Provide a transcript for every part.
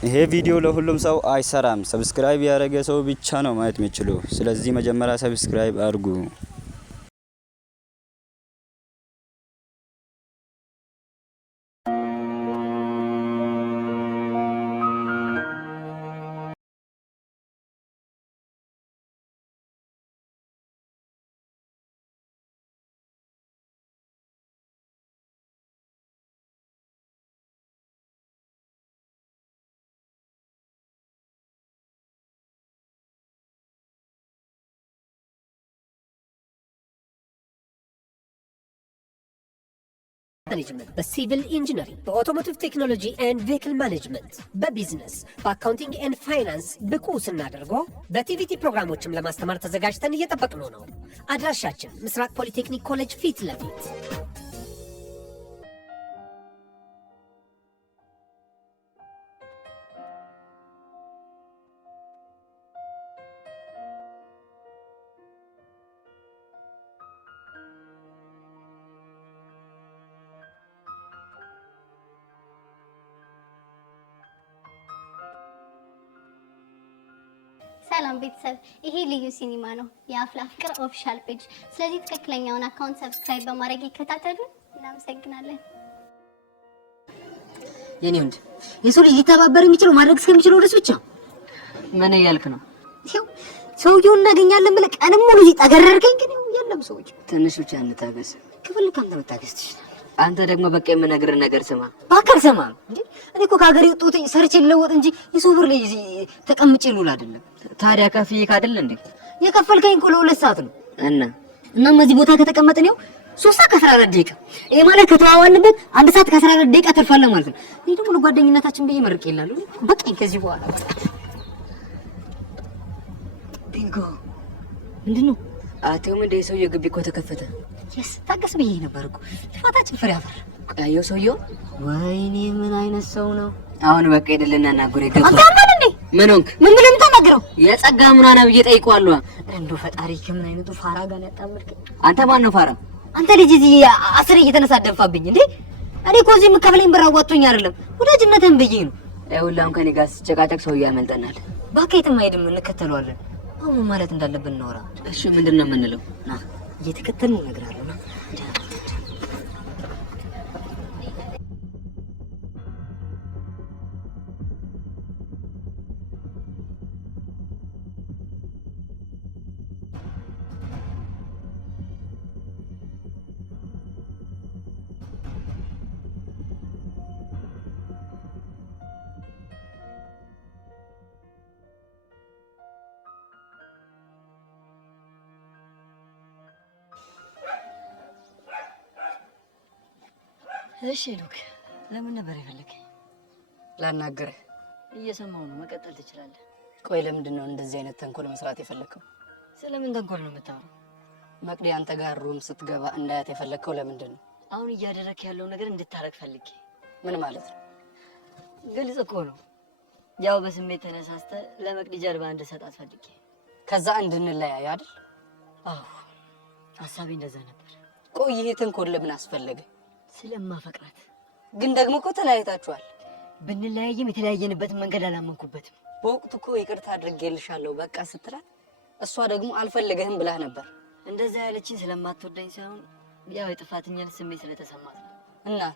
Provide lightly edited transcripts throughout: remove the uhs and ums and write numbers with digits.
ይሄ ቪዲዮ ለሁሉም ሰው አይሰራም። ሰብስክራይብ ያደረገ ሰው ብቻ ነው ማየት የሚችለው። ስለዚህ መጀመሪያ ሰብስክራይብ አድርጉ። management, በሲቪል ኢንጂነሪንግ፣ በአውቶሞቲቭ ቴክኖሎጂ ኤንድ ቬሂክል ማኔጅመንት፣ በቢዝነስ፣ በአካውንቲንግ ኤንድ ፋይናንስ ብቁ ስናደርገው በቲቪቲ ፕሮግራሞችም ለማስተማር ተዘጋጅተን እየጠበቅነው ነው። አድራሻችን ምስራቅ ፖሊቴክኒክ ኮሌጅ ፊት ለፊት። ሰላም ቤተሰብ፣ ይሄ ልዩ ሲኒማ ነው፣ የአፍላ ፍቅር ኦፊሻል ፔጅ። ስለዚህ ትክክለኛውን አካውንት ሰብስክራይብ በማድረግ ይከታተሉ። እናመሰግናለን። የኔ ወንድ የሰው ልጅ ሊተባበር የሚችለው ማድረግ እስከሚችለው ድረስ ብቻ። ምን እያልክ ነው? ይኸው ሰውዬውን እናገኛለን ብለህ ቀንም ሙሉ ሲጠገረርከኝ፣ ግን የለም ሰውዬው። ትንሽ ብቻ እንታገስ። ከፈለክ አንተ መታገስ ትችላለህ። አንተ ደግሞ በቃ የምነግርህ ነገር ስማ። ባከር ሰማ እንዴ? እኔ እኮ ከሀገር የወጡት ሰርቼ ልለወጥ እንጂ የሰው ብር ላይ ተቀምጬ ልውል አይደለም። ታዲያ ከፍዬ ካደለ እንዴ? የከፈልከኝ እኮ ለ2 ሰዓት ነው። እናም እዚህ ቦታ ከተቀመጥን ነው 3 ሰዓት ከ14 ደቂቃ። ይሄ ማለት ከተዋዋልንበት 1 ሰዓት ከ14 ደቂቃ ተርፋለህ ማለት ነው። እኔ ደግሞ ለጓደኝነታችን ብዬ መርቄ ይላሉ። በቃኝ ከዚህ በኋላ ቢንጎ። ምንድነው? አቴውም እንደ ሰውዬው ግቢ እኮ ተከፈተ። ታገስ ብዬ ነበር እኮ ልፋታችን ፍሬ አፈር። ቀየው ሰውዬው ወይኔ ምን አይነት ሰው ነው? አሁን በቃ ሄደልና ናጉሬ ገባ። አንተ ማን እንዴ? ምን ሆንክ? ምን ብለህ የምትናገረው? የጸጋ ምናና ብዬ ጠይቀዋለሁ። እንደው ፈጣሪ ከምን አይነቱ ፋራ ጋር ያጣመድከኝ? አንተ ማን ነው ፋራ? አንተ ልጅ እዚህ አስሬ እየተነሳደፋብኝ እንዴ? እኔ እኮ እዚህ የምከፍለኝ ብር አዋጥቶኝ አይደለም ወዳጅነትን ብዬ ነው። ሁላም ከኔ ጋር ሲጨቃጨቅ ሰውዬ ያመልጠናል። እባክህ የትም አይሄድም፣ እንከተለዋለን። አሁን ማለት እንዳለብን እናወራ። እሺ ምንድነው የምንለው? ና እየተከተልን እነግርሃለሁ። ና እሺ ሉክ፣ ለምን ነበር የፈለከኝ? ላናገርህ። እየሰማሁ ነው፣ መቀጠል ትችላለህ። ቆይ ለምንድን ነው እንደዚህ አይነት ተንኮል መስራት የፈለከው? ስለምን ተንኮል ነው የምታወራው? መቅዲ አንተ ጋር ሩም ስትገባ እንዳያት የፈለከው ለምንድን ነው? አሁን እያደረክ ያለው ነገር እንድታረግ ፈልጌ። ምን ማለት ነው? ግልጽ እኮ ነው። ያው በስሜት ተነሳስተ ለመቅዲ ጀርባ እንድሰጣት ፈልጌ፣ ከዛ እንድንለያይ አይደል? አዎ፣ ሐሳቤ እንደዛ ነበር። ቆይ ይሄ ተንኮል ለምን አስፈለገ? ስለማፈቅራት። ግን ደግሞ እኮ ተለያይታችኋል። ብንለያይም የተለያየንበትን መንገድ አላመንኩበትም። በወቅቱ እኮ ይቅርታ አድርጌልሻለሁ በቃ ስትላት እሷ ደግሞ አልፈልገህም ብላ ነበር። እንደዛ ያለችኝ ስለማትወደኝ ሳይሆን ያው የጥፋተኝነት ስሜት ስለተሰማት ነው።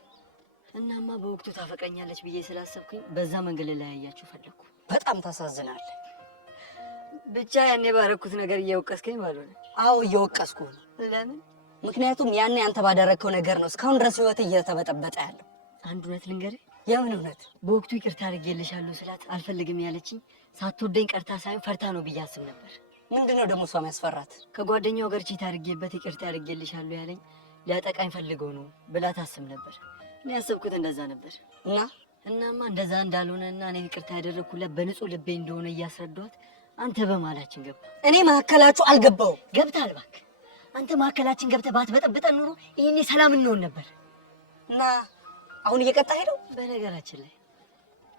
እናማ በወቅቱ ታፈቅረኛለች ብዬ ስላሰብኩኝ በዛ መንገድ ለያያችሁ ፈለኩ። በጣም ታሳዝናለህ። ብቻ ያኔ ባረኩት ነገር እየወቀስከኝ ባልሆነ? አዎ እየወቀስኩ ነው። ለምን? ምክንያቱም ያኔ አንተ ባደረከው ነገር ነው እስካሁን ድረስ ህይወት እየተበጠበጠ ያለው። አንድ እውነት ልንገርህ። የምን እውነት? በወቅቱ ይቅርታ አድርጌልሻለሁ ስላት አልፈልግም ያለችኝ ሳትወደኝ ቀርታ ሳይሆን ፈርታ ነው ብዬ አስብ ነበር። ምንድነው ደግሞ እሷ የሚያስፈራት? ከጓደኛው ጋር ቺት አድርጌበት ይቅርታ አድርጌልሻለሁ ያለኝ ሊያጠቃኝ ፈልገው ነው ብላ ታስብ ነበር። እኔ ያሰብኩት እንደዛ ነበር። እናማ እንደዛ እንዳልሆነና እኔ ይቅርታ ያደረኩለት በንጹህ ልቤ እንደሆነ እያስረዳኋት አንተ በማላችን ገባ። እኔ ማከላችሁ አልገባው። ገብታል እባክህ። አንተ ማከላችን ገብተህ ባትበጠብጠን ኑሮ ይሄኔ ሰላም እንሆን ነበር። እና አሁን እየቀጣ ሄደው። በነገራችን ላይ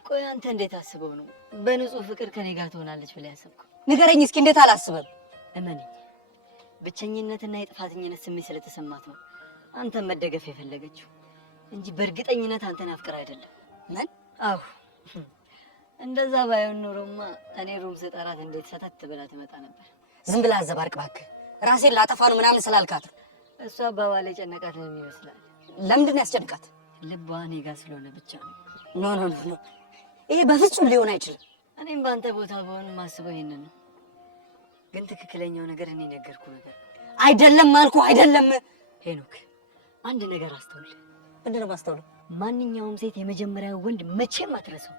ቆይ አንተ እንዴት አስበው ነው በንጹህ ፍቅር ከኔ ጋር ትሆናለች ብለህ ያሰብከው? ንገረኝ እስኪ። እንዴት አላስበም? እመነኝ፣ ብቸኝነትና የጥፋተኝነት ስሜት ስለተሰማት ነው አንተን መደገፍ የፈለገችው እንጂ በእርግጠኝነት አንተን አፍቅር አይደለም። ምን? አዎ እንደዛ ባይሆን ኖሮማ እኔ ሩም ስጠራት እንዴት ሰተት ብላ ትመጣ ነበር። ዝም ብላ አዘባርቅ እባክህ። ራሴን ላጠፋ ነው ምናምን ስላልካት እሷ አባባል የጨነቃት ነው ይመስላል። ለምንድን ነው ያስጨንቃት? ልቧ እኔ ጋር ስለሆነ ብቻ ነው። ኖ ይሄ በፍጹም ሊሆን አይችልም። እኔም በአንተ ቦታ በሆን ማስበው ይሄንን ነው። ግን ትክክለኛው ነገር እኔ ነገርኩ ነገር አይደለም አልኩ አይደለም። ሄኖክ አንድ ነገር አስተውል። ምንድን ነው ማስተውለው? ማንኛውም ሴት የመጀመሪያው ወንድ መቼም አትረሳው።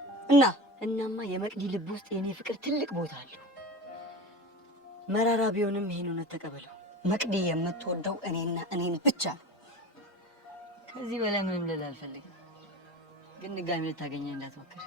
እናማ የመቅዲ ልብ ውስጥ የኔ ፍቅር ትልቅ ቦታ አለው። መራራ ቢሆንም ይሄን እውነት ተቀበለው። መቅዲ የምትወደው እኔና እኔን ብቻ ነው። ከዚህ በላይ ምንም ልል አልፈልግም። ግን ድጋሚ ልታገኘኝ እንዳትሞክር።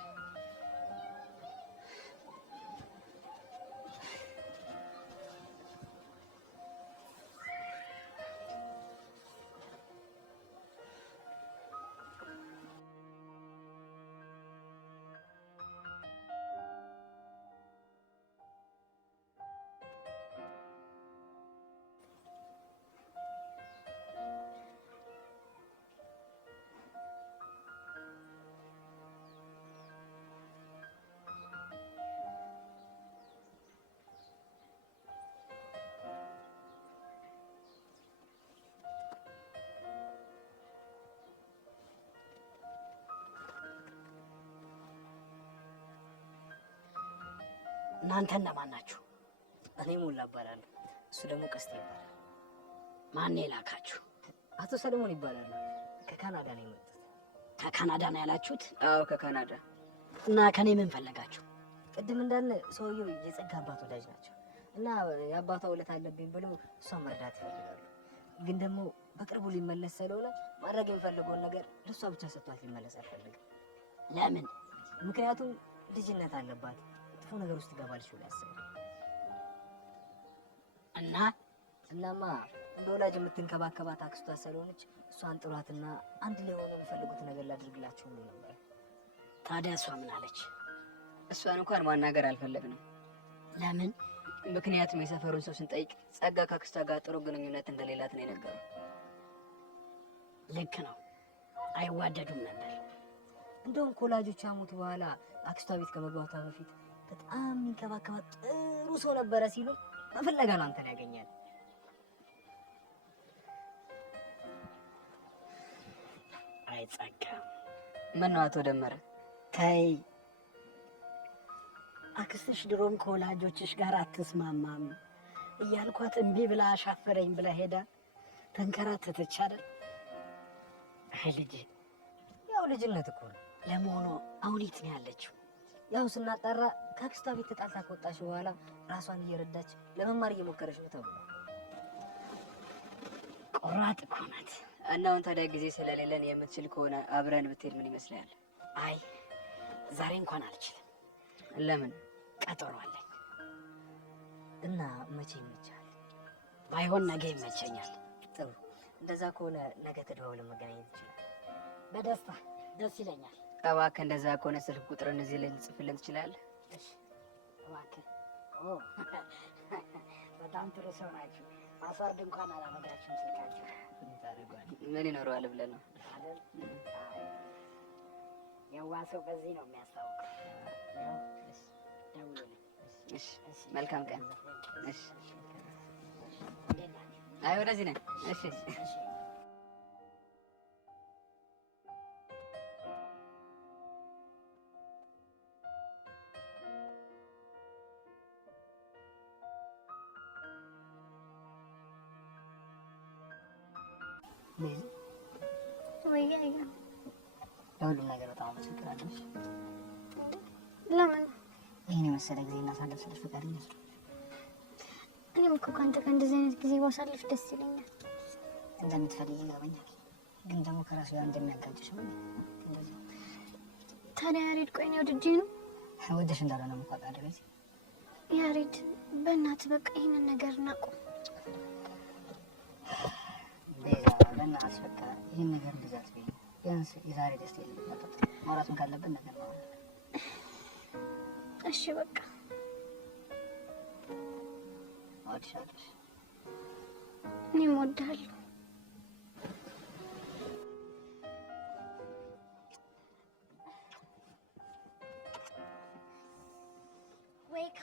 እናንተ እነማን ናችሁ? እኔ ሞላ እባላለሁ። እሱ ደግሞ ቀስቴ ይባላል። ማን የላካችሁ? አቶ ሰለሞን ይባላል። ከካናዳ ነው የመጡት። ከካናዳ ነው ያላችሁት? አዎ ከካናዳ። እና ከኔ ምን ፈለጋችሁ? ቅድም እንዳለ ሰውየው የጸጋ አባት ወዳጅ ናቸው እና የአባቷ ውለታ አለብኝ ብለው እሷን መርዳት ይፈልጋሉ። ግን ደግሞ በቅርቡ ሊመለስ ስለሆነ ማድረግ የሚፈልገውን ነገር ለእሷ ብቻ ሰጥቷት ሊመለስ አልፈልግም። ለምን? ምክንያቱም ልጅነት አለባት፣ ጥሩ ነገር ውስጥ ይገባል ሲሉ ያስባል። እናማ እንደ ወላጅ የምትንከባከባት አክስቷ ስለሆነች እሷን ጥሯትና አንድ ላይ ሆኖ የሚፈልጉት ነገር ላድርግላቸው ብሎ ነበር። ታዲያ እሷ ምን አለች? እሷን እንኳን ማናገር አልፈለግንም። ለምን? ምክንያቱም የሰፈሩን ሰው ስንጠይቅ ጸጋ ከአክስቷ ጋር ጥሩ ግንኙነት እንደሌላት ነው የነገረው። ልክ ነው፣ አይዋደዱም ነበር። እንደውም ከወላጆቿ ሞት በኋላ አክስቷ ቤት ከመግባቷ በፊት በጣም የሚንከባከባት ጥሩ ሰው ነበረ ሲሉ በፍለጋ ነው አንተን ያገኛል። አይ ጸጋ፣ ምን ነው አቶ ደመረ? ተይ፣ አክስትሽ ድሮም ከወላጆችሽ ጋር አትስማማም እያልኳት እምቢ ብላ አሻፈረኝ ብላ ሄዳ ተንከራተተች አይደል? አይ ልጄ፣ ያው ልጅነት እኮ ነው። ለመሆኑ አሁን የት ነው ያለችው? ያው ስናጣራ ከአክስቷ ቤት ተጣልታ ከወጣች በኋላ ራሷን እየረዳች ለመማር እየሞከረች ነው ተብሏል። ቆራጥ እኮ ናት። እና አሁን ታዲያ ጊዜ ስለሌለን የምትችል ከሆነ አብረን ብትሄድ ምን ይመስላል? አይ ዛሬ እንኳን አልችልም። ለምን? ቀጠሮ አለኝ። እና መቼ ይመቻል? ባይሆን ነገ ይመቸኛል። ጥሩ፣ እንደዛ ከሆነ ነገ ተደዋውለን መገናኘት ይችላል። በደስታ ደስ ይለኛል። እባክህ እንደዛ ከሆነ ስልክ ቁጥርን እዚህ ላይ ልጽፍልን ትችላለህ? እሺ እባክህ። በጣም ጥሩ ሰው ናችሁ። ፓስዋርድ እንኳን አላመጣችሁም ስልካችሁ። ምን ይኖረዋል ብለህ ነው አይደል? የዋህ ሰው በዚህ ነው የሚያስታውቀው። ደውሉልኝ። እሺ፣ መልካም ቀን። እሺ፣ አይ ወደዚህ ነኝ። እሺ ለሁሉም ነገር በጣም አመሰግናለሁ። ለምን? ይህን የመሰለ ጊዜ እናሳለፍ ስለሽ ፈቃደኛ ነሽ? እኔም እኮ ከአንተ ጋር እንደዚህ አይነት ጊዜ ባሳልፍ ደስ ይለኛል። እንደምትፈልጊ ይገባኛል፣ ግን ደግሞ ከራሱ ጋር እንደሚያጋጭሽ ነው። እንደዚህ ታዲያ ያሬድ፣ ቆይ እኔ ወድጄ ነው? ወደሽ እንዳልሆነ መፋቃደ ቤት ያሬድ፣ በእናትህ በቃ ይህንን ነገር እናቁም። ቤዛ፣ በእናትሽ በቃ ይህን ነገር እንደዚያ አትበይኝ። ቢያንስ የዛሬ ደስታ የለበት ማውራቱን ካለብን ነገር ነው። እሺ በቃ እወድሻለሁ። እኔም እወድሃለሁ።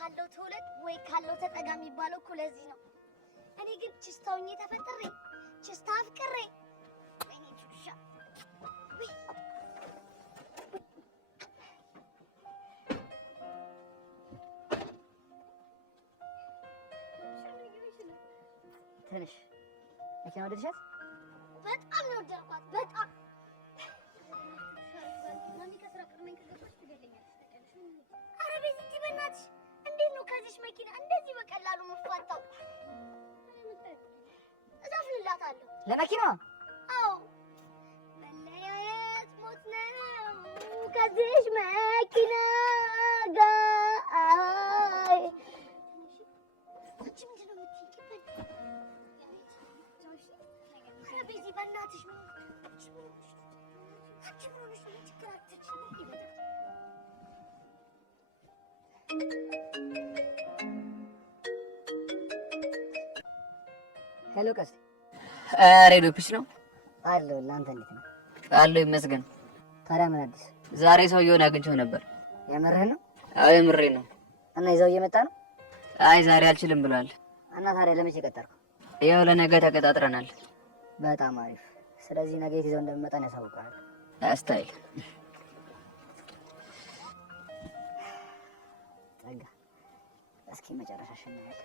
ካለው ትውልድ ወይ ካለው ተጠጋ የሚባለው እኮ ለዚህ ነው። እኔ ግን ችስታውኝ ተፈጥሬ ችስታ አፍቅሬ ወይኔ ቹሻ ወይ ትንሽ መኪና ወደድሻት? በጣም ነው ወደድኳት። በጣም ማሚ ከስራ ቀድመኝ ከገባች ትገለኛለች። ኧረ ቤዚቲ በእናትሽ እንዴት ነው ከዚች መኪና እንደዚህ በቀላሉ የምፋታው? እዘፍንላታለሁ ለመኪናዋ? አዎ መለያየት ሞት ነው ከዚች መኪና ጋር። አንቺ ምንድን ነው የምትይኝ? ኧረ ቤዚ በእናትሽ አንቺ ምን ሆነሽ ነው? ችግር አትችይም ይበዛል። ሄሎ ቀስቴ። ሬዲዮ ፒስ ነው አለሁ። ለአንተ እንዴት ነው? አለሁ ይመስገን። ታዲያ ምን አዲስ? ዛሬ ሰውየውን አግኝቼው ነበር። የምርህን ነው? አዎ የምሬን ነው። እና ይዘው እየመጣ ነው? አይ ዛሬ አልችልም ብሏል። እና ታዲያ ለመቼ ቀጠርከው? ያው ለነገ ተቀጣጥረናል። በጣም አሪፍ። ስለዚህ ነገ ይዘው እንደሚመጣ ነው ያሳውቃል። ስታይል ጸጋ፣ እስኪ መጨረሻሽ እናያለን።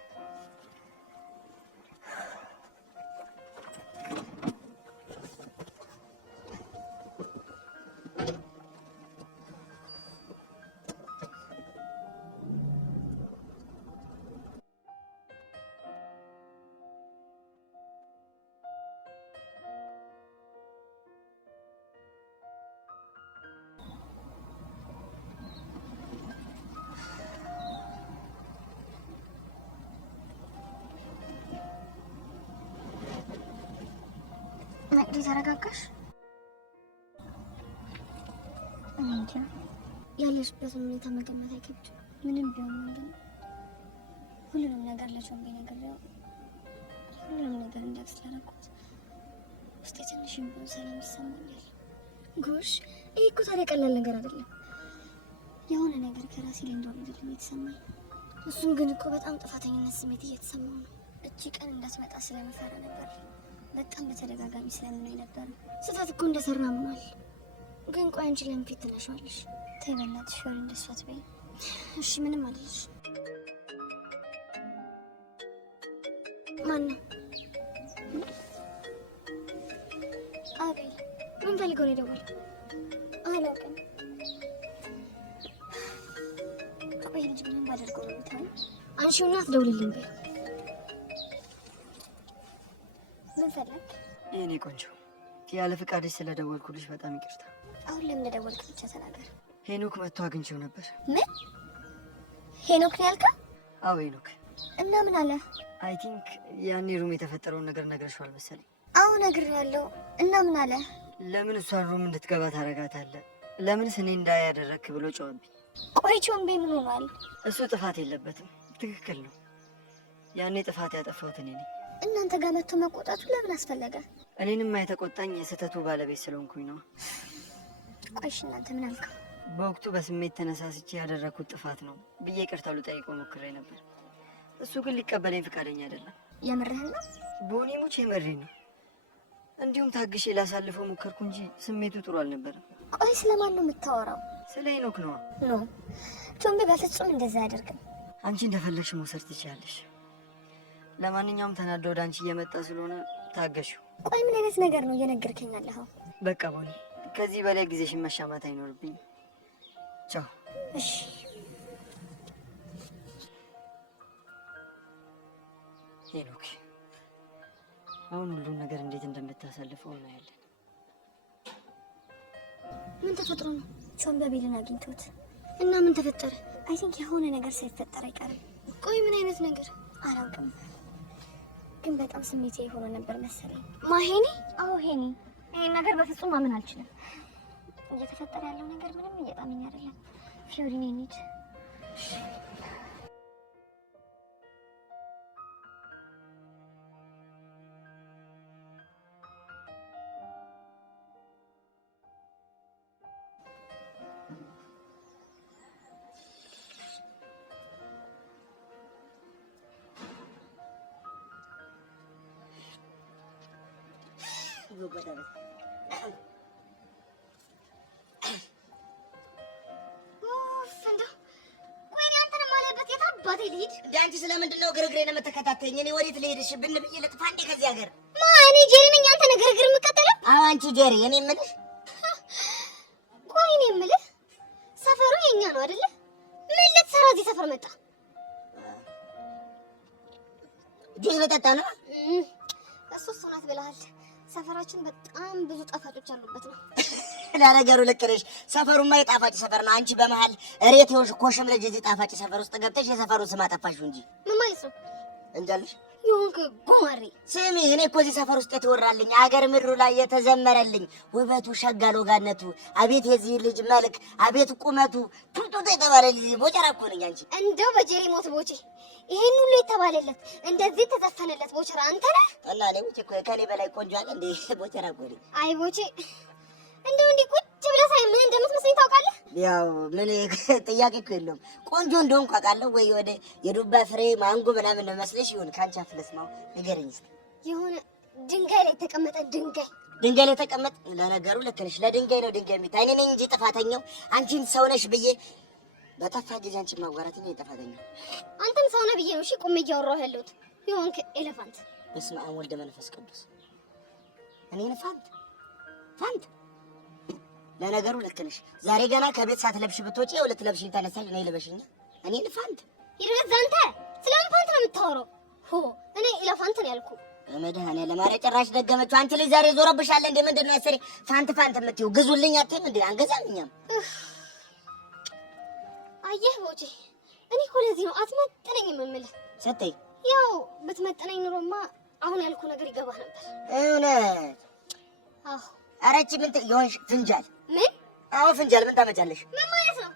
መቅዲ ተረጋጋሽ። እኔ እንጃ ያለሽበትን ሁኔታ መገመት አይከብድም። ምንም ቢሆን ግን ሁሉንም ነገር ለቾምቤ ነግሬው ሁሉንም ነገር እንዳውቅ ስላደረኩት ውስጤ ትንሽም ቢሆን ሰላም ይሰማኛል። ጎሽ ይህ እኮ ታዲያ ቀላል ነገር አይደለም። የሆነ ነገር ከራሴ ላይ እንደሆነ አይደለም የተሰማኝ። እሱም ግን እኮ በጣም ጥፋተኝነት ስሜት እየተሰማው ነው። እቺ ቀን እንዳትመጣ ስለመፈራ ነበር። በጣም በተደጋጋሚ ስለምነው ነበር። ስህተት እኮ እንደሰራ አምኗል። ግን ቆይ አንቺ ለምን ፊት ትነሻለሽ? ተይ በእናትሽ ወሬ እንደሱ አትበይ። እሺ ምንም አልልሽ። ማን ነው? አቤል። ምን ፈልገው ነው የደወለው? አላውቅም። ቆይ ልጅ ምን ባደርገው ነው የምታየው? አንሺውና አትደውልልኝ በይ። ምን ፈለግ? የኔ ቆንጆ ያለ ፍቃድሽ ስለደወልኩልሽ በጣም ይቅርታ። አሁን ለምን እንደደወልክ ብቻ ተናገር። ሄኖክ መጥቶ አግኝቼው ነበር። ምን? ሄኖክ ነው ያልከው? አዎ ሄኖክ። እና ምን አለ? አይ ቲንክ ያኔ ሩም የተፈጠረውን ነገር ነግረሽዋል መሰለኝ። አዎ ነግሬዋለሁ። እና ምን አለ? ለምን እሷን ሩም እንድትገባ ታደርጋታለህ? ለምንስ እኔ እንዳይ ያደረግክ ብሎ ጮኸብኝ። ቆይ ቾምቤ ምን ሆኗል? እሱ ጥፋት የለበትም። ትክክል ነው። ያኔ ጥፋት ያጠፋሁት እኔ ነኝ። እናንተ ጋር መጥቶ መቆጣቱ ለምን አስፈለገ? እኔንም የተቆጣኝ የስህተቱ ባለቤት ስለሆንኩኝ ነው። ቆይሽ እናንተ ምን አልከው? በወቅቱ በስሜት ተነሳስቼ ያደረግኩት ጥፋት ነው ብዬ ይቅርታው ልጠይቀው ሞክሬ ነበር። እሱ ግን ሊቀበለኝ ፈቃደኛ አይደለም። የምርህን ነው? በሆኔሞች የመሬን ነው። እንዲሁም ታግሼ ላሳልፈው ሞከርኩ እንጂ ስሜቱ ጥሩ አልነበረም። ቆይ ስለማን ነው የምታወራው? ስለ ሄኖክ ነዋ። ኖ ቾምቤ በፍጹም እንደዛ አያደርግም። አንቺ እንደፈለግሽ መውሰድ ትችላለሽ። ለማንኛውም ተናዶ ወደ አንቺ እየመጣ ስለሆነ ታገሽው። ቆይ ምን አይነት ነገር ነው እየነገርከኝ ያለኸው? በቃ ቦኒ፣ ከዚህ በላይ ጊዜሽን መሻማት አይኖርብኝ። ቻው። እሺ ሄኖክ፣ አሁን ሁሉን ነገር እንዴት እንደምታሳልፈው እናያለን። ምን ተፈጥሮ ነው? ቾምቤ ቤልን አግኝቶት እና ምን ተፈጠረ? አይ ቲንክ የሆነ ነገር ሳይፈጠር አይቀርም። ቆይ ምን አይነት ነገር? አላውቅም፣ ግን በጣም ስሜታዊ ሆኖ ነበር መሰለኝ። ማሄኒ? አዎ ሄኒ። ይሄን ነገር በፍጹም ማመን አልችልም። እየተፈጠረ ያለው ነገር ምንም እየጣመኝ አይደለም። ፊዮሪኔ እንሂድ። ይወጣል አባቴ ልሂድ። አንቺ ስለምንድን ነው ግርግሬን የምትከታተይኝ? እኔ ወዴት ልሄድሽ? ብን ብዬ ልጥፋ እንዴ ከዚህ ሀገር? እኔ ጄሪ ነኝ አንተ ነህ ግርግር የምትከተለው? አዎ አንቺ ጄሪ። እኔ የምልሽ ቆይ እኔ የምልህ ሰፈሩ የኛ ነው አይደለ? ምን ልትሰራ እዚህ ሰፈር መጣ? ጁስ ልጠጣ ነው። እሱስ እውነት ብለሃል። ሰፈራችን በጣም ብዙ ጣፋጮች አሉበት ነው። ለነገሩ ልክ ነሽ። ሰፈሩማ የጣፋጭ ሰፈር ነው። አንቺ በመሀል እሬት ይኸውልሽ ኮሽም ልጅ እዚህ ጣፋጭ ሰፈር ውስጥ ገብተሽ የሰፈሩን ስም አጠፋሽው እንጂ ምን ማለት ነው? እንጃልሽ ይሁንክ ጉማሬ። ስሚ እኔ እኮ እዚህ ሰፈር ውስጥ የተወራልኝ አገር ምድሩ ላይ የተዘመረልኝ ውበቱ ሸጋ ሎጋነቱ፣ አቤት የዚህ ልጅ መልክ፣ አቤት ቁመቱ ቱቱቱ የተባለልኝ ቦጨራ እኮ ነኝ። አንቺ እንደው በጄሪ ሞት ቦቼ ይሄን ሁሉ የተባለለት እንደዚህ ተዘፈነለት ቦቸራ አንተ ነህ? እና እኔ ውጭ እኮ ከኔ በላይ ቆንጆ አለ እንዴ? ቦቸራ እኮ ነኝ። አይ ቦቼ እንደው እንዲህ ቁጭ ብለህ ሳይ ምን እንደምትመስለኝ ታውቃለህ? ያው ምን ጥያቄ እኮ የለውም። ቆንጆ እንደሆንኩ አውቃለሁ። ወይ ወደ የዱባ ፍሬ ማንጎ ምናምን ነው መስለሽ ይሁን ካንቺ አፍ ልስማው ንገረኝ እስኪ። የሆነ ድንጋይ ላይ ተቀመጠ ድንጋይ ላይ ተቀመጥ። ለነገሩ ልክ ነሽ። ለድንጋይ ነው ድንጋይ የሚታይ። እኔ ነኝ እንጂ ጥፋተኛው አንቺን ሰው ነሽ ብዬ በጠፋ ጊዜ አንቺን ማጓራት ነው ጥፋተኛው። አንተም ሰው ነህ ብዬ ነው እሺ ቆሜ እያወራሁ ያለሁት። የሆንክ ኤሌፋንት። በስመ አብ ወልደ መንፈስ ቅዱስ። እኔ ኤሌፋንት ፋንት። ለነገሩ ልክ ነሽ። ዛሬ ገና ከቤት ሳትለብሽ ብትወጪ የሁለት ለብሽ ተነሳሽ። እኔ ልበሽኛ እኔ ኤሌፋንት። ይድረስ አንተ ስለምን ፋንት ነው የምታወራው? እኔ ኤሌፋንት ነው ያልኩ። በመድኃኒዓለም ኧረ ጭራሽ ደገመችው። አንቺ ልጅ ዛሬ ዞረብሻል እንዴ? ምንድን ነው ያሰሪ ፋንት የምትይው? ግዙልኝ አትይም እንዴ? አንገዛም እኛም። አየህ ቦቼ እኔ እኮ ለዚህ ነው አትመጥነኝ የምልህ። ሰጠኝ ያው ብትመጥነኝ ኑሮማ አሁን ያልኩ ነገር ይገባህ ነበር። እውነት? አዎ። ኧረ እቺ ምን ይሆንሽ? ፍንጃል? ምን? አዎ ፍንጃል። ምን ታመጫለሽ? ምን ማለት ነው?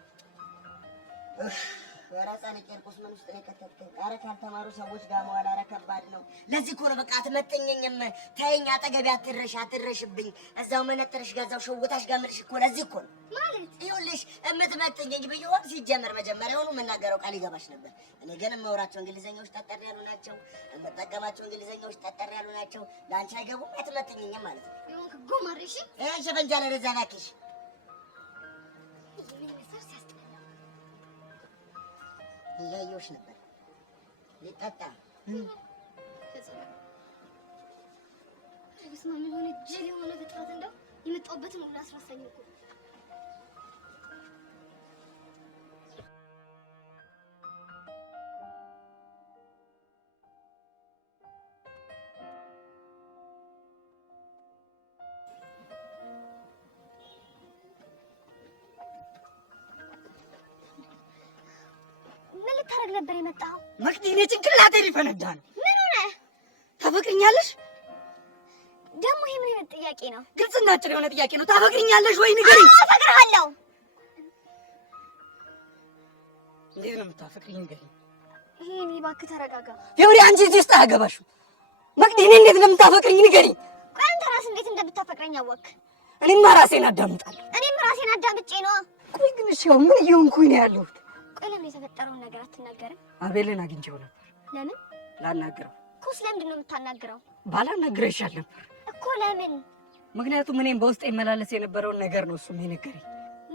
ኧረ ሕፃን ቄርቆስ ምን ውስጥ ነው የከተትከኝ? ኧረ ካልተማሩ ሰዎች ጋር መዋል ኧረ ከባድ ነው። ለዚህ እኮ ነው በቃ አትመጥኝኝም። ተይኝ፣ አጠገቤ አትድረሽብኝ። እዛው መነጥርሽ ጋር እዛው ሸውታሽ ጋር የምልሽ እኮ ለዚህ እኮ ነው። ማለት ይኸውልሽ የምትመጥኝኝ ቢሆን ሲጀመር መጀመሪያውኑ የምናገረው ቃል ይገባሽ ነበር። እኔ ግን የማወራቸው እንግሊዘኛዎች ጠጠር ያሉ ናቸው። የምጠቀማቸው እንግሊዘኛዎች ጠጠር ያሉ ናቸው። ለአንቺ አይገቡም። አትመጥኝኝም ማለት ነው። ይሁንክ ጉማሬሽ። እሺ ፈንጃል ወደዛ እባክሽ። እያየሁሽ ነበር። ሊጠጣ በስመ አብ የሆነ ጅል የሆነ ፍጥረት እንደው የመጣሁበትን ሁሉ አስረሳኝ እኮ። ምን ልታረግ ነበር የመጣኸው? መቅዲኔ ጭንቅላቴ ሊፈነዳ ነው። ምን ሆነ? ታፈቅሪኛለሽ? ደግሞ ይሄ ምን አይነት ጥያቄ ነው? ግልጽና አጭር የሆነ ጥያቄ ነው። ታፈቅሪኛለሽ ወይ ንገሪኝ። አፈቅርሃለሁ። እንዴት ነው የምታፈቅሪኝ? ንገሪኝ። ይሄኔ እባክህ ተረጋጋ። ፊዮሪ አንቺ እዚህ ውስጥ አያገባሽም። መቅዲኔ እንዴት ነው የምታፈቅሪኝ? ንገሪኝ። ቆይ አንተ ራስህ እንዴት እንደምታፈቅረኝ አወቅህ? እኔማ ራሴን አዳምጣለሁ። እኔም ራሴን አዳምጬ ነው። ቆይ ግን እሺ ምን እየሆንኩኝ ነው ያለሁት? ቆይ ለምን የተፈጠረውን ነገር አትናገርም? አቤልን አግኝቼው ነበር። ለምን? ላናግረው። እኮ ስለምንድን ነው የምታናግረው? ባላናግረው ይሻል ነበር እኮ። ለምን? ምክንያቱም እኔም በውስጥ ይመላለስ የነበረውን ነገር ነው እሱም የነገረኝ።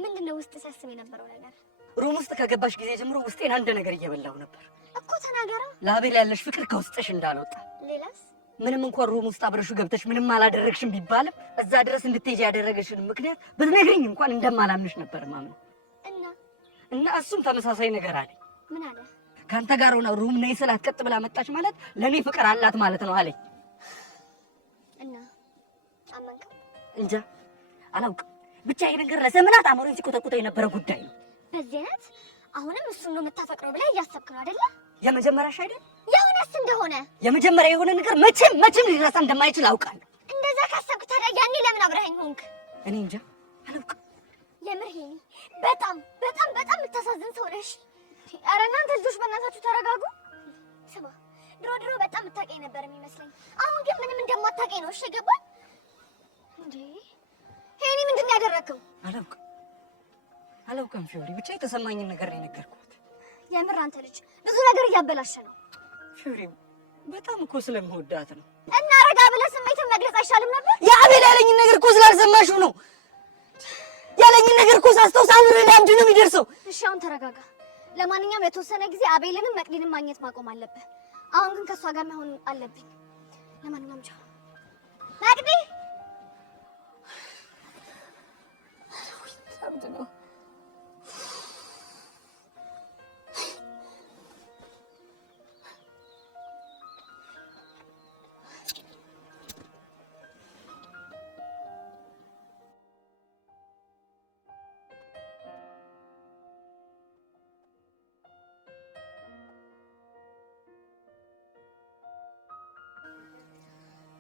ምንድን ነው ውስጥ ሲያስብ የነበረው ነገር? ሩም ውስጥ ከገባሽ ጊዜ ጀምሮ ውስጤን አንድ ነገር እየበላው ነበር እኮ። ተናገራ። ለአቤል ያለሽ ፍቅር ከውስጥሽ እንዳልወጣ። ሌላስ? ምንም እንኳን ሩም ውስጥ አብረሹ ገብተሽ ምንም አላደረግሽም ቢባልም እዛ ድረስ እንድትሄጂ ያደረገሽን ምክንያት ብትነግሪኝ እንኳን እንደማላምንሽ ነበር ማምነው። እና እሱም ተመሳሳይ ነገር አለኝ። ምን አለ? ካንተ ጋር ሆና ሩም ነይ ስላት ቀጥ ብላ መጣች ማለት ለኔ ፍቅር አላት ማለት ነው አለኝ። እና አመንከው? እንጃ አላውቅም። ብቻ ይሄ ነገር ለዘመናት አእምሮዬን ሲቆጠቁጠው የነበረ ጉዳይ ነው። በዚህ አይነት አሁንም እሱን ነው የምታፈቅረው ብለህ እያሰብክ ነው አይደለ? የመጀመሪያሽ አይደል? የሆነስ እንደሆነ የመጀመሪያ የሆነ ነገር መቼም ሊረሳ እንደማይችል አውቃለሁ። እንደዛ ካሰብክ ታዲያ ያኔ ለምን አብረኸኝ ሆንክ? እኔ እንጃ አላውቅም። የምርሄኒ በጣም የምታሳዝን ሰው ነሽ። ኧረ እናንተ ልጆች በእናታችሁ ተረጋጉ። ስማ ድሮ በጣም የምታውቀኝ ነበር የሚመስለኝ። አሁን ግን ምንም እንደማታውቀኝ ነው። እሺ ገባኝ እንዴ? ሄኒ ምንድን ነው ያደረግከው? አላውቅም ፊዮሪ፣ ብቻ የተሰማኝን ነገር ነው የነገርኩት። የምር አንተ ልጅ ብዙ ነገር እያበላሸ ነው። ፊዮሪ በጣም እኮ ስለምወዳት ነው። እና ረጋ ብለህ ስሜት መግለጽ አይሻልም ነበር? የአቤል ያለኝን ነገር እኮ ስላልሰማሽው ነው። ያለኝን ነገር እኮ ሳስታውስ አእምሮዬ ላይ አብድ ነው የሚደርሰው። እሺ አሁን ተረጋጋ። ለማንኛውም የተወሰነ ጊዜ አቤልንም መቅዲንም ማግኘት ማቆም አለብህ። አሁን ግን ከእሷ ጋር መሆን አለብኝ። ለማንኛውም ቻው መቅዲ።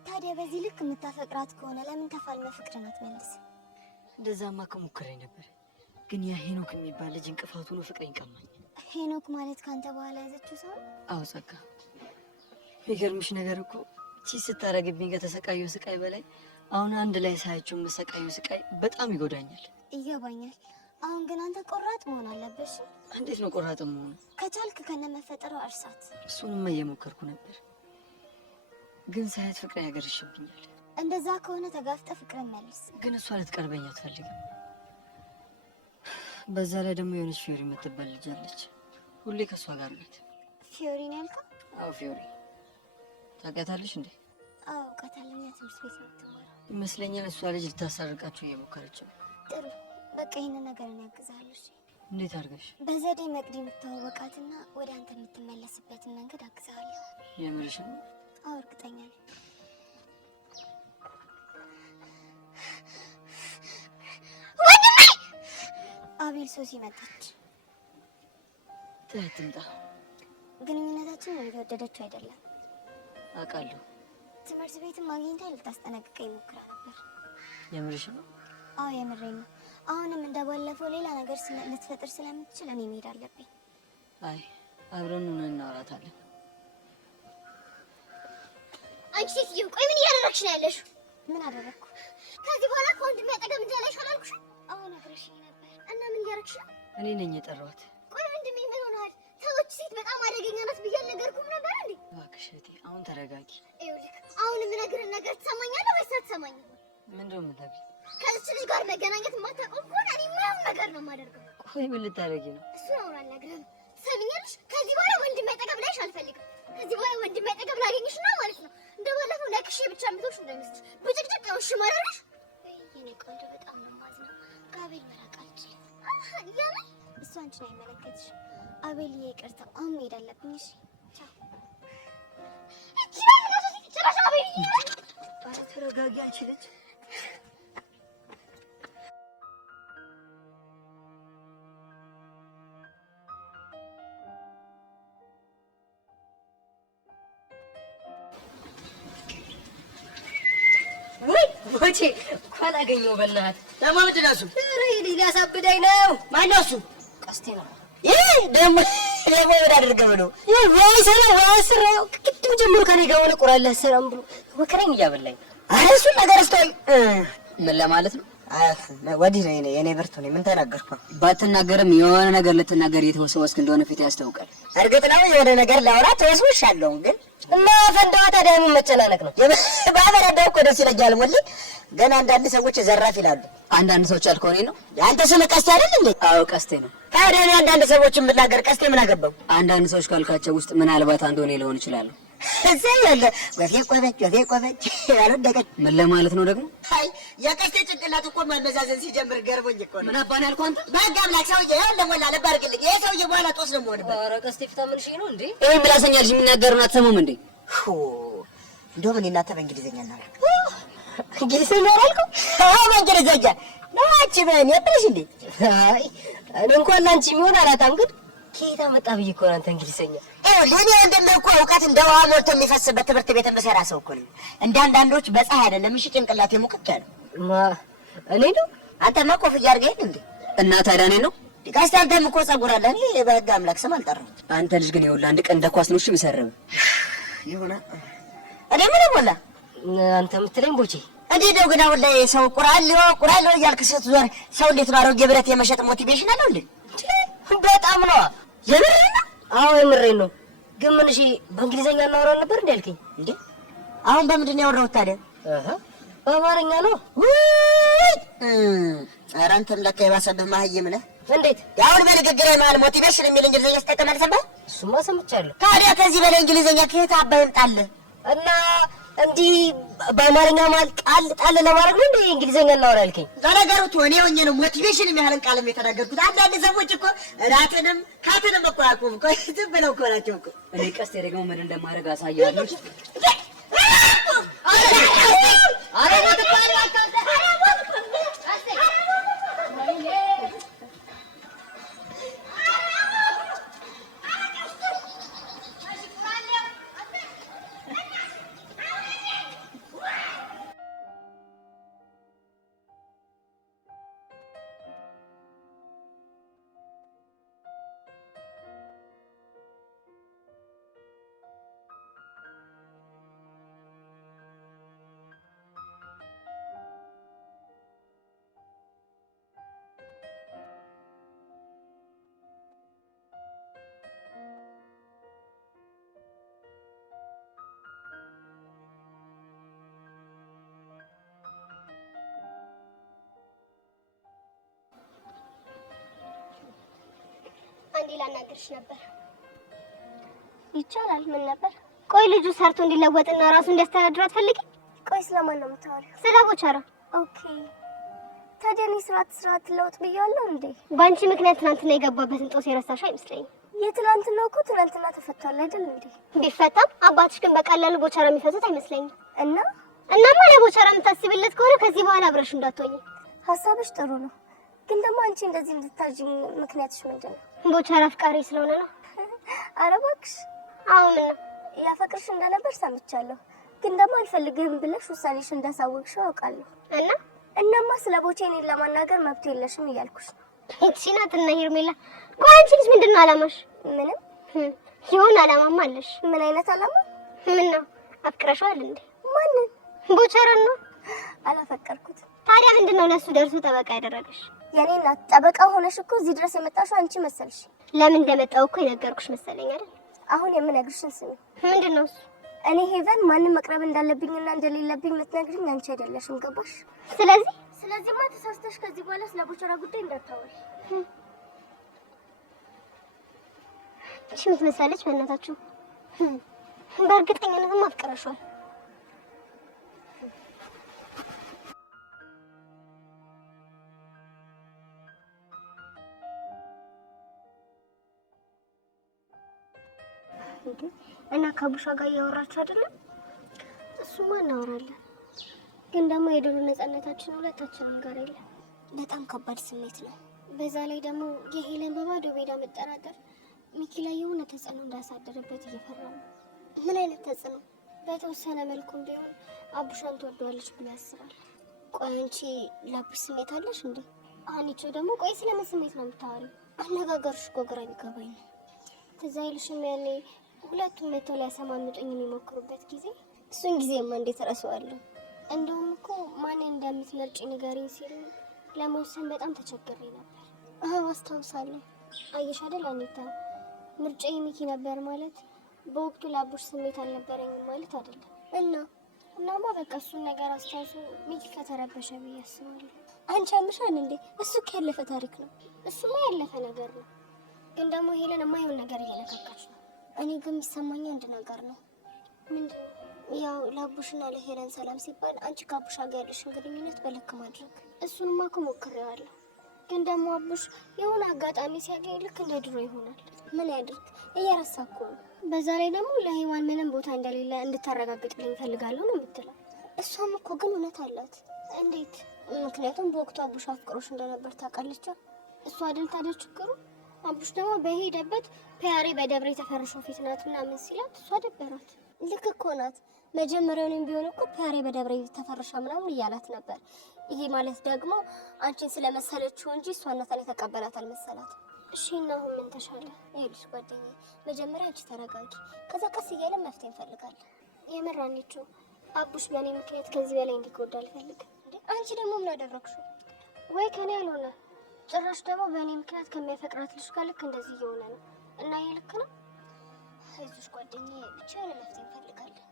ታዲያ በዚህ ልክ የምታፈቅራት ከሆነ ለምን ተፋልመ ፍቅርን አትመልስ? እንደዛማ ከሞክሬ ነበር፣ ግን ያ ሄኖክ የሚባል ልጅ እንቅፋቱ ነው ፍቅሬን ቀማኝ። ሄኖክ ማለት ካንተ በኋላ ያዘችው ሰው? አዎ ጸጋ፣ የሚገርምሽ ነገር እኮ ቺ ስታረግብኝ ከተሰቃዩ ስቃይ በላይ አሁን አንድ ላይ ሳያቸው መሰቃዩ ስቃይ በጣም ይጎዳኛል። ይገባኛል። አሁን ግን አንተ ቆራጥ መሆን አለብሽ። እንዴት ነው ቆራጥ መሆኑ? ከቻልክ ከነመፈጠረው እርሳት። እሱንማ እየሞከርኩ ነበር፣ ግን ሳያት ፍቅሬ ያገርሽብኛል። እንደዛ ከሆነ ተጋፍጠ ፍቅርን መልስ። ግን እሷ ልትቀርበኝ አትፈልግም። በዛ ላይ ደግሞ የሆነች ፊዮሪ የምትባል ልጅ አለች፣ ሁሌ ከእሷ ጋር ናት። ፊዮሪ ነው ያልከው? አዎ ፊዮሪ። ታውቂያታለሽ እንዴ? አዎ አውቃታለሁ። ያ ትምህርት ቤት ነው የምትማረው ይመስለኛል። እሷ ልጅ ልታሳርቃቸው እየሞከረች ነው። ጥሩ፣ በቃ ይህንን ነገር እኔ ያግዛለሁ። እሺ እንዴት አድርገሽ? በዘዴ መቅዲ የምትተዋወቃትና ወደ አንተ የምትመለስበትን መንገድ አግዛለሁ። የምርሽ ነው? አዎ እርግጠኛ ነኝ። ወንድሜ! አቤል ሶሲ መጣች። ጥራት ትምጣ። ግንኙነታችን የተወደደችው አይደለም አውቃለሁ። ትምህርት ቤትም አግኝታ ልታስጠነቅቀኝ ሞክራ ነበር። የምርሽ ነው? አዎ የምሬን ነው። አሁንም እንደባለፈው ሌላ ነገር ልትፈጥር ስለምትችል እኔ መሄድ አለብኝ። አይ አብረን ሆነን እናወራታለን። አንቺ ሴትዮ ቆይ ምን እያደረግሽ ነው ያለሽው? ምን አደረግኩ? ከዚህ በኋላ ከወንድሜ አጠገብ እንዳላይሽ አላልኩሽም? አዎ ነግረሽኝ ነበር። እና ምን እያደረግሽ ነው? እኔ ነኝ የጠራኋት። ቆይ ወንድሜ ምን ሆነሃል? ሰዎች ሴት በጣም አደገኛ ናት ብዬ አልነገርኩም ነበር እንዴ? እባክሽ እህቴ አሁን ተረጋጊ። ይኸውልህ አሁን የምነግርህን ነገር ትሰማኛለህ ወይስ አትሰማኝም? ምንድን ነው የምትነግሪኝ? ከዚች ልጅ ጋር መገናኘት የማታውቀው ከሆነ እኔ ምንም ነገር ነው የማደርገው። ቆይ ምን ልታደርጊ ነው? እሱን አሁን አልነግርህም። ትሰሚኛለሽ? ከዚህ በኋላ ወንድሜ አጠገብ ላይሽ አልፈልግም። ከዚህ በኋላ ወንድሜ አጠገብ ላገኝሽ ነው ማለት ነው። እንደባለፈው ነክሼ ብቻ የምትወሽ እንዳይመስልሽ። ብጭቅጭቅ ነው እሺ ማለትሽ? የኔ ቆንጆ በጣም ነው የማዝነው። ከአቤል መራቅ አልችልም። ለምን? እሱ አንቺን አይመለከትሽም። አቤልዬ ይቅርታ፣ አሁን መሄድ አለብኝ። እሺ ቻው። ተረጋጊ አንቺ ልጅ። ወጪ እንኳን አገኘው። በእናትህ ደግሞ ምንድን ነው እሱ? ኧረ ይሄ ሊያሳብደኝ ነው። ማነው እሱ? ቀስቴ ነው። ይህ ደግሞ ወደ አድርገው ነው ይሰራ ስራው ቅድም ጀምሮ ከኔ ጋር ሆነ ቁራላ ሰራም ብሎ ወከረኝ እያበላኝ። አረ እሱን ነገር እስቶይ ምን ለማለት ነው? ወዲህ ነው የኔ ብርቱ ነው። ምን ተናገርኩ? ባትናገርም የሆነ ነገር ልትናገር የተወሰወስክ እንደሆነ ፊት ያስታውቃል። እርግጥ ነው የሆነ ነገር ላወራ ተወስውሻለሁ፣ ግን እና ፈንዳዋ ታዲያ ምን መጨናነቅ ነው? ባበረዳው እኮ ደስ ይለኛል። ሞልኝ ገና አንዳንድ ሰዎች ዘራፍ ይላሉ። አንዳንድ ሰዎች አልከው እኔ ነው። አንተ ስም ቀስቴ አይደል እንዴ? አዎ ቀስቴ ነው። ታዲያ እኔ አንዳንድ ሰዎች የምናገር ቀስቴ ምን አገባው? አንዳንድ ሰዎች ካልካቸው ውስጥ ምናልባት አንዱ እኔ ሊሆን ይችላል። እዚህ ያለ ወፌ ቆበች ያልወደቀች ምን ለማለት ነው ደግሞ? አይ የቀስቴ ጭንቅላት እኮ ማመዛዘን ሲጀምር ገርሞኝ እኮ ነው። ምን አባን ያልኩህ አንተ? በህግ አምላክ ሰውዬ ያው ለሞላ ለባርግልኝ። ይሄ ሰውዬ በኋላ ጦስ ነው የምሆንበት። ኧረ ቀስቴ ፊታ ምን ነው እንዴ? ይሄ ምላሰኛ ልጅ የሚናገሩን አትሰሙም እንዴ? እንደውም እኔ እናንተ በእንግሊዝኛ እናወራ። እንግሊዝኛ አልከው? አዎ በእንግሊዝኛ ነው። አንቺ በእኔ ብለሽ እንዴ? አይ እኔ እንኳን ላንቺ የሚሆን አላጣም፣ ግን ከየት መጣ ብዬ እኮ ነው አንተ እንግሊዝኛ። ለኔ እንደምን እኮ እውቀት እንደ ውሃ ሞልቶ የሚፈስበት ትምህርት ቤት የምሰራ ሰው እኮ ነኝ። እንደ አንዳንዶች በፀሐይ አይደለም እሺ ጭንቅላቴ ሙቅቅ ያለው። እኔ ነው? አንተማ ኮፍያ አድርገህ እንዴ? እና ታዲያ እኔ ነው? ጋስታ አንተም እኮ ጸጉር አለ። እኔ በህግ አምላክ ስም አልጠራሁት። አንተ ልጅ ግን ይኸውልህ አንድ ቀን እንደ ኳስ ነው እሺ የምሰርብ። ይሁና እኔ ምን ሞላ አንተ የምትለኝ ቦቼ እንዴት ነው ግን አሁን ላይ ሰው ቁራሌ እያልክ ስትዞር ሰው እንዴት ነው አሮጌ ብረት የመሸጥ ሞቲቬሽን አለው እንዴ? በጣም ነው። የምሬን ነው? አዎ የምሬን ነው። ግን ምን እሺ በእንግሊዝኛ እናወራው ነበር እንዴ ያልከኝ? እንዴ አሁን በምንድን ነው ያወራሁት ታዲያ? በአማርኛ ነው። ኧረ አንተም ለካ የባሰብህ መሀይም ነህ። እንዴት አሁን በንግግርህ መሀል ሞቲቬሽን የሚል እንግሊዝኛ ስትጠቀም አልሰማህም? እሱማ ሰምቻለሁ። ታዲያ ከዚህ በላይ እንግሊዝኛ ከየት አባህ ይምጣልህ? እና እንዲህ በአማርኛ ማለት ጣል ለማድረግ ነው እንዴ እንግሊዝኛ እናወራ ያልከኝ? ለነገሩ እኔ ሆኜ ነው ሞቲቬሽን የሚያህልን ቃልም የተናገርኩት። አንዳንድ ሰዎች እኮ እራትንም ካትንም እኮ አያውቁም እኮ ዝም ብለው እኮ ናቸው እኮ። እኔ ቀስቴ ደግሞ ምን እንደማደርግ አሳያለሁ። አንዴ ላናግርሽ ነበር። ይቻላል? ምን ነበር? ቆይ ልጁ ሰርቶ እንዲለወጥና ራሱ እንዲያስተዳድር አትፈልጊም? ቆይ ስለማን ነው የምታወሪው? ስለ ቦቻራ። ኦኬ። ታዲያ እኔ ስራት ለውጥ ብያለሁ እንዴ? በአንቺ ምክንያት ትናንትና የገባበትን ጦስ የረሳሽ አይመስለኝም። የትናንትናው እኮ ትናንትና ተፈቷል አይደል እንዴ? ቢፈታም አባትሽ ግን በቀላሉ ቦቻራ የሚፈቱት አይመስለኝም። እናማ ለቦቻራ የምታስቢለት ከሆነ ከዚህ በኋላ አብረሽ እንዳትሆኚ። ሀሳብሽ ጥሩ ነው፣ ግን ደግሞ አንቺ እንደዚህ እንድታጅኝ ምክንያትሽ ምንድን ነው? ቦቻራ አፍቃሪ ስለሆነ ነው። ኧረ እባክሽ። አዎ ምን ነው? ያፈቅርሽ እንደነበር ሰምቻለሁ፣ ግን ደግሞ አልፈልግህም ብለሽ ውሳኔሽ እንዳሳወቅሽው አውቃለሁ። እናማ ስለ ቦቼ እኔን ለማናገር መብት የለሽም እያልኩሽ ነው። እቺ ናት እና ሄርሜላ። ቆይ አንቺ ልጅ ምንድን ነው አላማሽ? ምንም ይሁን አላማማ አለሽ። ምን አይነት አላማ? ምን ነው አፍቅረሽዋል እንዴ? ማንን? ቦቻራን ነው። አላፈቀርኩት። ታዲያ ምንድን ነው ለሱ ደርሶ ጠበቃ ያደረገሽ? የኔ እናት ጠበቃ ሆነሽ እኮ እዚህ ድረስ የመጣሽው አንቺ መሰልሽ። ለምን እንደመጣው እኮ የነገርኩሽ መሰለኝ አይደል? አሁን የምነግርሽን ስሚ። ምንድን ነው እሱ? እኔ ሄቨን ማንን መቅረብ እንዳለብኝና እንደሌለብኝ የምትነግሪኝ አንቺ አይደለሽም። ገባሽ? ስለዚህማ ተሳስተሽ ከዚህ በኋላ ስለ ቦቻራ ጉዳይ እንዳታወሪ። እሺ ምትመሳለች በእናታችሁ። በእርግጠኝነትም አፍቅረሽዋል። እና ከቡሻ ጋር እያወራችሁ አይደለም? እሱማ እናወራለን፣ ግን ደግሞ የድሮ ነፃነታችን ሁለታችንም ጋር የለም። በጣም ከባድ ስሜት ነው። በዛ ላይ ደግሞ የሄለን በባዶ ሜዳ መጠራጠር ሚኪ ላይ የሆነ ተጽዕኖ እንዳያሳደረበት እየፈራ ነው። ምን አይነት ተጽዕኖ? በተወሰነ መልኩም ቢሆን አቡሻን ትወደዋለች ብሎ ያስባል። ቆይ አንቺ ለአቡሽ ስሜት አለሽ እንዴ? አንቺ ደግሞ ቆይ ስለምን ስሜት ነው የምታወሪው? አነጋገርሽ እኮ ግራ ቢገባኝ ነው። ትዝ አይልሽም ያኔ ሁለቱም መተው ሊያሰማምጡኝ የሚሞክሩበት ጊዜ? እሱን ጊዜማ እንዴት እረሳዋለሁ? እንደውም እኮ ማንን እንደምትመርጪ ንገሪኝ ሲሉ ለመወሰን በጣም ተቸግሬ ነበር። አዎ አስታውሳለሁ። አየሽ አይደል አኒታ፣ ምርጫዬ ሚኪ ነበር ማለት በወቅቱ ለአቡሽ ስሜት አልነበረኝም ማለት አይደለም። እናማ በቃ እሱን ነገር አስታውሶ ሚኪ ከተረበሸ ብዬ አስባለሁ። አንቺ አምሻን እንዴ? እሱ ያለፈ ታሪክ ነው። እሱማ ያለፈ ነገር ነው፣ ግን ደግሞ ሄለን የማይሆን ነገር እየነካካች ነው። እኔ ግን የሚሰማኝ አንድ ነገር ነው። ምንድን ነው? ያው ለአቡሽና ለሄለን ሰላም ሲባል አንቺ ከአቡሻ ጋር ያለሽን ግንኙነት በልክ ማድረግ። እሱንማ እኮ ሞክሬዋለሁ፣ ግን ደግሞ አቡሽ የሆነ አጋጣሚ ሲያገኝ ልክ እንደ ድሮ ይሆናል። ምን ያድርግ? እየረሳ እኮ ነው። በዛ ላይ ደግሞ ለሔዋን ምንም ቦታ እንደሌለ እንድታረጋግጥልኝ እፈልጋለሁ ነው የምትለው። እሷም እኮ ግን እውነት አላት። እንዴት? ምክንያቱም በወቅቱ አቡሽ አፍቅሮሽ እንደነበር ታውቃለች። እሷ አይደል ታዲያ ችግሩ? አቡሽ ደግሞ በሄደበት ፒያሬ በደብረ የተፈረሸው ፊት ናት ምናምን ሲላት እሷ ደበራት። ልክ እኮ ናት። መጀመሪያውንም ቢሆን እኮ ፒያሬ በደብረ የተፈረሸ ምናምን እያላት ነበር። ይሄ ማለት ደግሞ አንቺን ስለመሰለችው እንጂ እሷነቷን የተቀበላት አልመሰላት። እሺ እና አሁን ምን ተሻለ? ይኸውልሽ ጓደኛዬ፣ መጀመሪያ አንቺ ተረጋጊ፣ ከዛ ቀስ እያለን መፍትሄ እንፈልጋለን። የምራኔችው አቡሽ በእኔ ምክንያት ከዚህ በላይ እንዲጎዳ አልፈልግም። አንቺ ደግሞ ምን አደረግሽው? ወይ ከኔ ያልሆነ ጭራሽ ደግሞ በእኔ ምክንያት ከሚያፈቅራት ልጅ ጋር ልክ እንደዚህ እየሆነ ነው። እና ይሄ ልክ ነው? አይዞሽ ጓደኛዬ፣ ብቻ የሆነ መፍትሄ እንፈልጋለን።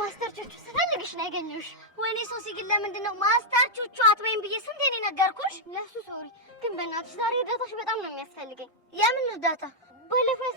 ማስተር ቹቹ ስፈልግሽ ነው ያገኘሁሽ። ወይኔ ሶሲ ግን ለምንድን ነው ማስተር ቹቹ አትበይም ብዬ ስንቴ ነው ነገርኩሽ? ለሱ ሶሪ ግን በእናትሽ ዛሬ እርዳታሽ በጣም ነው የሚያስፈልገኝ። የምን እርዳታ? ባለፈው